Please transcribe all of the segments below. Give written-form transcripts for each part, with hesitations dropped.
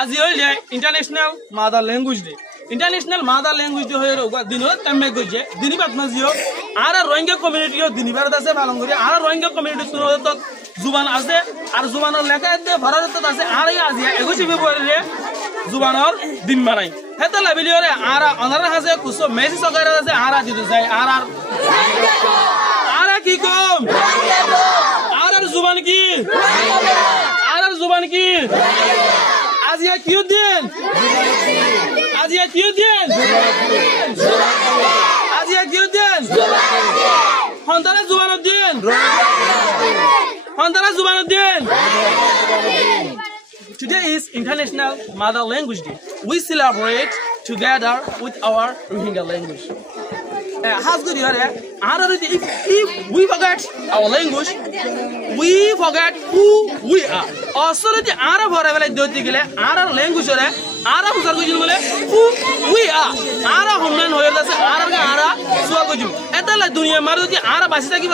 আজি হইলে international mother language day international mother language day হয়ে দিন তেমে গেছে দিনবাদ মাঝিও আর রোহিঙ্গা কমিউনিটিও দিনবার আছে ভালো করে আর রোহিঙ্গা কমিউনিটি জুবান আছে আর জুবানের লেখা ভারত আছে আর আজি 21 ফেব্রুয়ারি জুবানের দিন মানাই হেতে লাবিলিওরে আর অনার হাসে কুসো মেসি সরকার আছে আর দিতে চাই আর কি কম আর জুবান কি আর জুবান কি আজিয়া কিউ দিন আজিয়া কিউ দিন আজিয়া কিউ দিন হন্তারা জুবানের দিন হন্তারা জুবানের দিন Today is International Mother Language Day. We celebrate together with our Rohingya language. If we forget our language, we forget who we are. Also, the Arab Arab language Arab who we are. Arab homeland Arab Swagaju. Etala Dunia Maruti Arab Asaki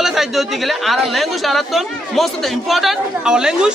Arab language most of the important our language.